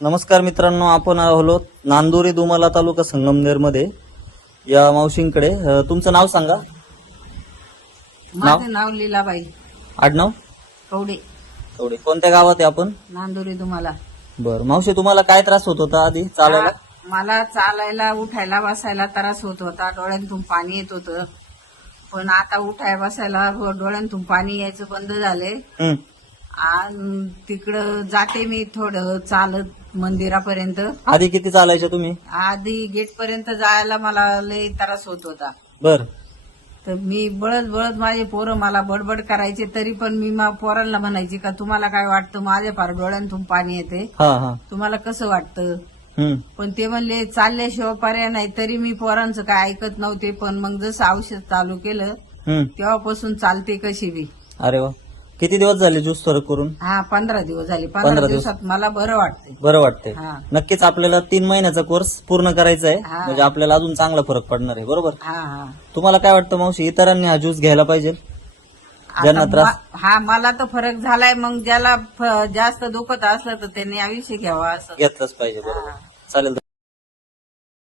नमस्कार मित्रांनो, आपण आलो नांदुरी दुमाला तालुका संगमनेर मध्ये या मावशींकडे. तुमचं नाव सांगा. माझं नाव लीलाबाई आडनाव कवडे, थोडे. कोणत्या गावात आहे आपण? नांदुरी तुम्हाला. बरं मावशी, तुम्हाला काय त्रास होत होता आधी चालायला? मला चालायला उठायला बसायला त्रास होत होता, डोळ्यांतून पाणी येत होतं. पण आता उठाय बसायला डोळ्यांतून पाणी यायचं बंद झाले. हं. आणि तिकडं जाते मी थोडं चालत मंदिरापर्यंत. आधी किती चालायचे तुम्ही? आधी गेट पर्यंत जायला मला लय त्रास होत होता. बर. तर मी बळत बळत माझे पोरं मला बडबड करायचे, तरी पण मी पोरांना म्हणायची का तुम्हाला काय वाटतं, माझ्या फार डोळ्यांतून पाणी येते, हा हा. तुम्हाला कसं वाटतं. हं. पण ते म्हणले चालल्याशिवाय पर्याय नाही. तरी मी पोरांचं काय ऐकत नव्हते. पण मग जसं औषध चालू केलं हं. तेव्हापासून चालते कशी बी. अरे वा. किती दिवस झाले ज्यूस फरक करून? 15 दिवस झाले. 15 15 दिवस. दिवसात मला बरं वाटतंय. बरं वाटतंय. हा नक्कीच आपल्याला 3 महिन्याचा कोर्स पूर्ण करायचा आहे, हा. म्हणजे आपल्याला अजून चांगला फरक पडणार आहे. बरोबर. हा हा. तुम्हाला काय वाटतं मावशी, इतरांनी हा ज्यूस घ्यायला पाहिजे? ज्यांना आता त्रास- हा मला तर फरक झालाय. मग ज्याला जास्त दुखत असलं तर त्यांनी आयुष्य घ्यावा असं. घेतलंच पाहिजे. बरोबर. हा. चालेल.